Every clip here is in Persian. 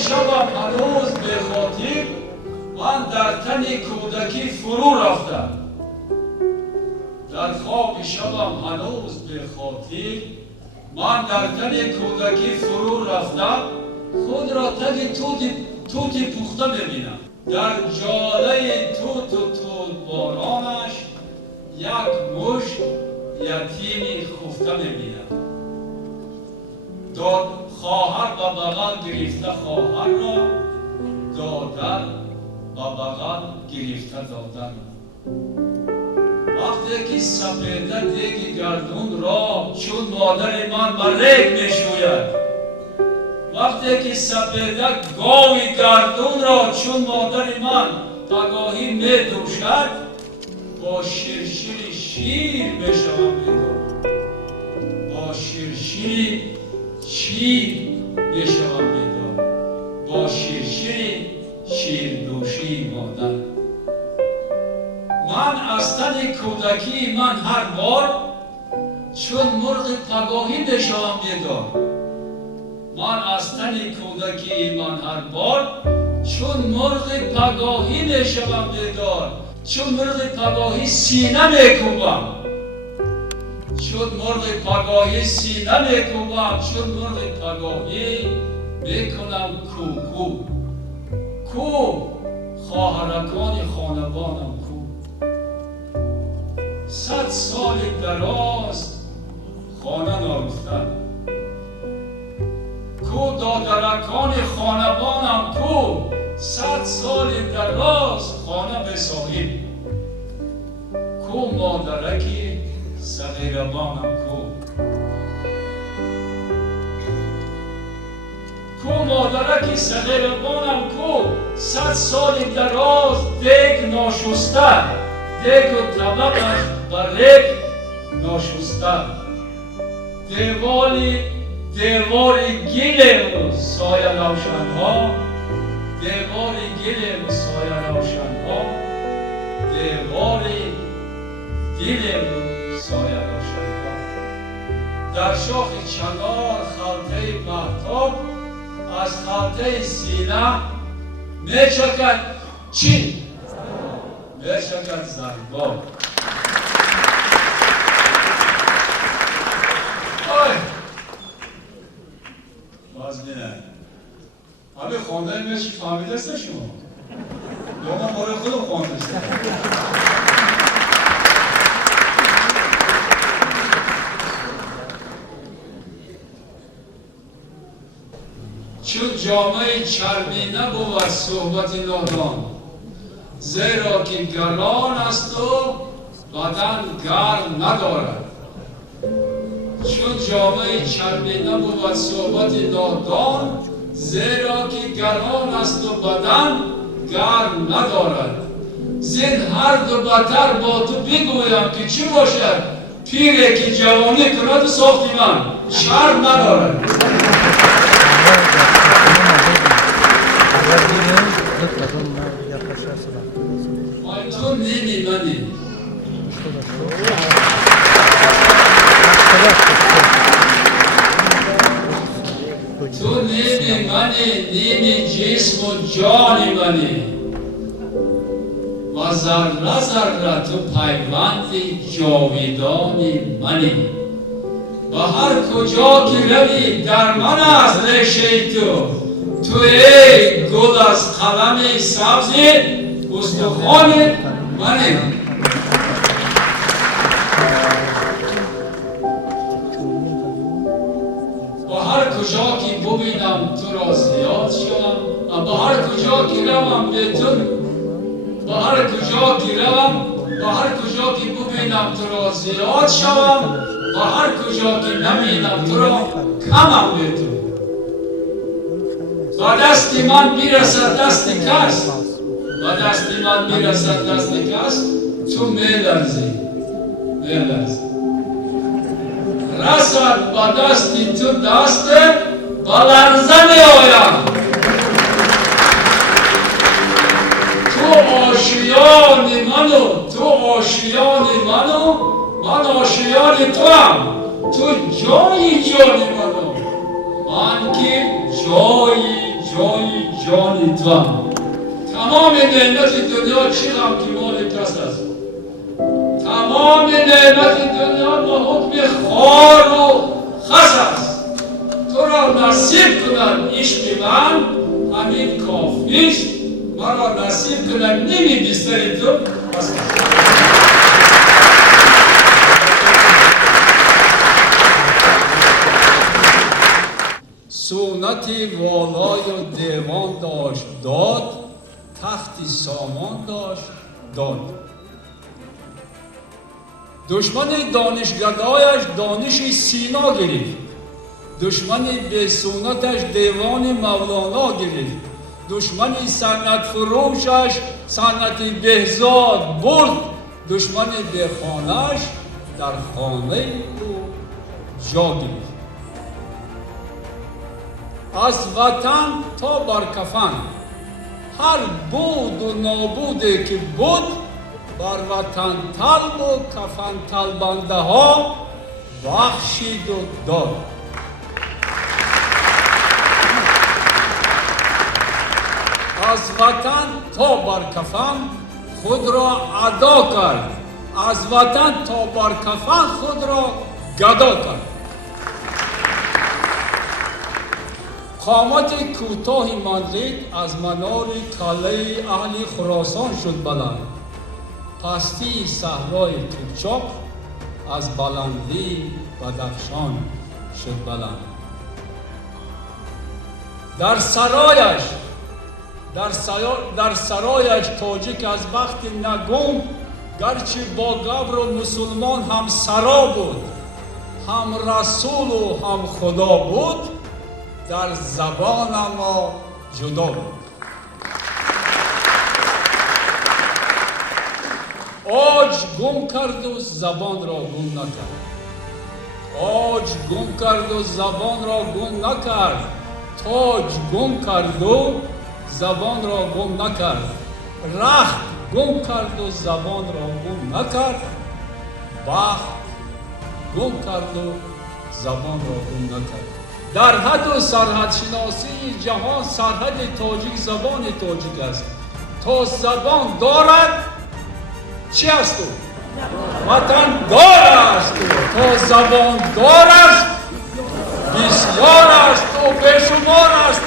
شبم هنوز به خاطر من در تن کودکی فرو رفتم. در خواب شبم هنوز به خاطر من در تن کودکی فرو رفتم. خود را تگ توتی پخته میبینم. در جاله توت و توت بارانش یک مشت یتیمی خفته میبینم. داد خواهر به بغل گرفته خواهر را، دادن به بغل گرفته دادن. وقتی که سپیده دیگ گردون را چون مادر من به ریگ میشوید، وقتی که سپیده گاوی گردون را چون مادر من پگاهی میدوشد، با شیرشیر شیر میشوم بیدار. با شیرشیر شیر میشوم بیدار. با شیرشیر شیر دوشی مادر. من از تن کودکی من هر بار چون مرغ پگاهی میشوم بیدار. من از تن کودکی من هر بار چون مرغ پگاهی میشوم بیدار. چون مرغ پگاهی سینه میکوبم. چون مرغ پگاهی سینه میکوبم. چون مرغ پگاهی میکنم کوکو. کو خواهرکان خانوانم کو. 100 سال دراز خانه نارفتن. کو دادرکان خانوانم کو. 100 سال دراز خانه بساحب. کو مادرکی صغیربانم کو. کو مادرکی صغیربانم کو. 100 سال دراز دیگ ناشسته. دیگ و طبقش بر ریگ ناشسته. دیوار گل و سایه روشنها. دیوار گل و سایه روشنها. دیوار گل و سایه روشنها. در شاخ چنار خلطه مهتاب از خلطه سینه میچکد چی؟ میچکد زنگار. بازبینه همه خونده این چی فهمیده است شما؟ یا من برای خودم خونده است. چون جامعه چربی نبود صحبت نادان، زیرا که گران است و بدن گرم ندارد. چون جامعه چربی نبود صحبت نادان، زیرا که گران است و بدن گرم ندارد. زین هر دو بتر با تو بگویم که چی باشد؟ پیری که جوانی کند و ساختی من شرم ندارد. تو نیمی منی. تو نیمی منی، نیمی جسم و جانی منی. و ذره ذره تو پیوند جاویدانی منی. و هر کجا که روی در من از ریشه تو ای گل از قلم سبز استخوان منی. با هر کجا که ببینم تو را زیاد شوم. با هر کجا که روم به تو، با هر کجا که روم، با هر کجا که ببینم تو را زیاد شوم. با هر کجا که نبینم تو را کمم به تو. با دست من میرسد دست کس، با دست من میرسد دست کس، تو میلرزی میلرزی. رسد با دستی تو دست با لرزه میآیم. تو آشیان منو، تو آشیان منو، من آشیان تو هم. تو جایی جان منو، من که جایی جانی تو. تمام نعمت دنیا چی غم که مال کس است. تمام نعمت دنیا با حکم خار و خس است. تو را نصیب کنن عشق من همین کافیست. مرا نصیب کنن نیمی بیستری تو بس. سونتی والای و دیوان داشت داد، تختی سامان داشت داد. دشمن دانشگدایش دانش سینا گرفت، دشمن به سونتش دیوان مولانا گرفت، دشمن سنت فروشش سنت بهزاد برد، دشمن به خانهش در خانه او جا گرفت. از وطن تا بر کفن هر بود و نابودی که بود، بر وطن طلب و کفن طلبنده ها بخشید و داد. از وطن تا بر کفن خود را ادا کرد، از وطن تا بر کفن خود را گدا کرد. قامت کوتاهی ماندید، از منار کاله اهل خراسان شد بلند. پستی صحرای کوچک از بلندی بدخشان شد بلند. در سرایش تاجیک از وقت نگم، گرچه با گبر و مسلمان هم سرا بود، هم رسول و هم خدا بود، در زبان ما جدا بود. آج گم کرد و زبان را گم نکرد، آج گم کرد و زبان را گم نکرد، تاج گم کرد و زبان را گم نکرد، رخت گم کرد و زبان را گم نکرد، بخت گم کرد و زبان را گم نکرد. در حد و سرحد شناسی جهان سرحد تاجیک زبان تاجیک است. تا زبان دارد چی است تو؟ وطن دار است تو. تا زبان دار است بسیار است و بشمار است،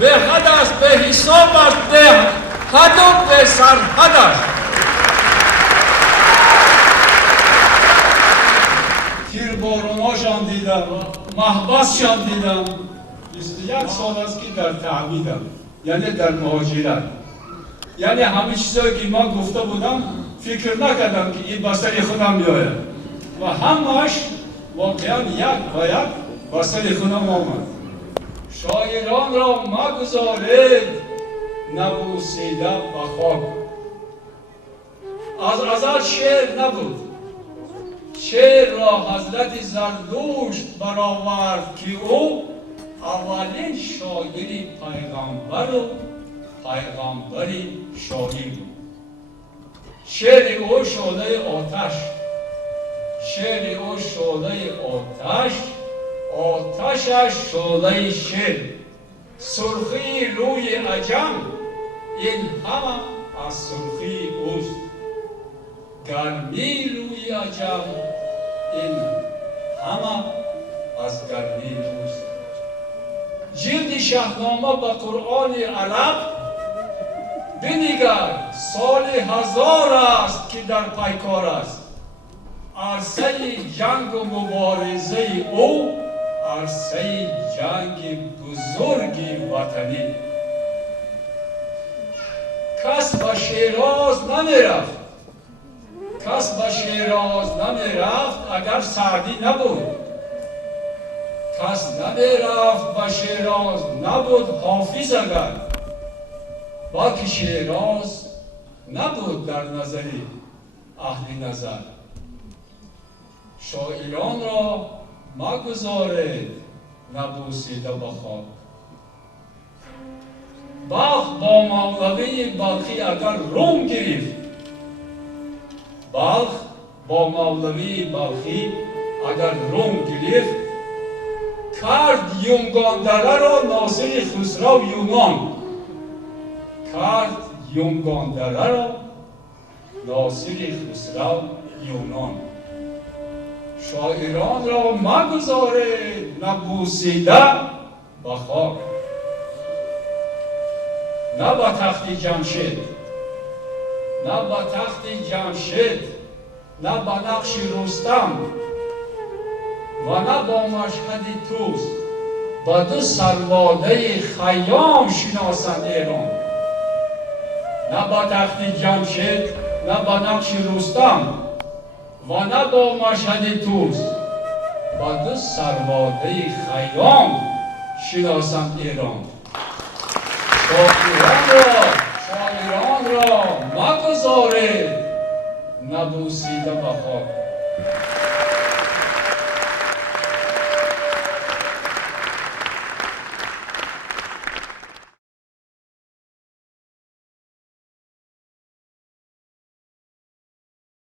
به حد است، به حساب است، به حد و به سرحد است. تیر باروناشان دیدم، محبسشان دیدم. 21 سال است که در تعمیدم، یعنی در مهاجرت. یعنی همه چیزایی که ما گفته بودم فکر نکردم که این بستر خودم میآید و همش واقعا یک و یک بستر خودم آمد. شاعران را مگذارید نبوسیده به خاک. از ازل شعر نبود، شعر را حضرت زردشت برآورد که او اولین شاعری پیغمبر و پیغمبری شاعر بود. شعر او شعله آتش، شعر او شعله آتش، آتشش شعله شعر. سرخی روی عجم این همه از سرخی اوست، گرمی روی عجم این همه از گرمی اوست. جلد شاهنامه به قرآن عرب بنگر، سال 1000 است که در پیکار است. عرصه جنگ و مبارزه او عرصه جنگ بزرگ وطنی. کس به شیراز نمیرفت، کس به شیراز نمیرفت اگر سعدی نبود، کس نمیرفت به شیراز نبود حافظ اگر، بلکه شیراز نبود در نظر اهل نظر. شاعران را مگذارید نبوسیده به خاک. بلخ با مولوی بلخی اگر روم گرفت، بلخ با مولوی بلخی اگر روم گرفت، کرد یونگاندره را ناصر خسرو یونان. کرد یونگاندره را ناصر خسرو یونان. شاعران را مگذارید نبوسیده به خاک، نه به تخت جمشید، نه به تخت جمشید، نه به نقش رستم و نه با مشهد طوس. با دو سرواده خیام شناسند ایران، نه با تخت جمشید، نه با نقش رستم و نه با مشهد طوس. با دو سرواده خیام شناسند ایران. شاعران را مگذارید نبوسیده به خاک.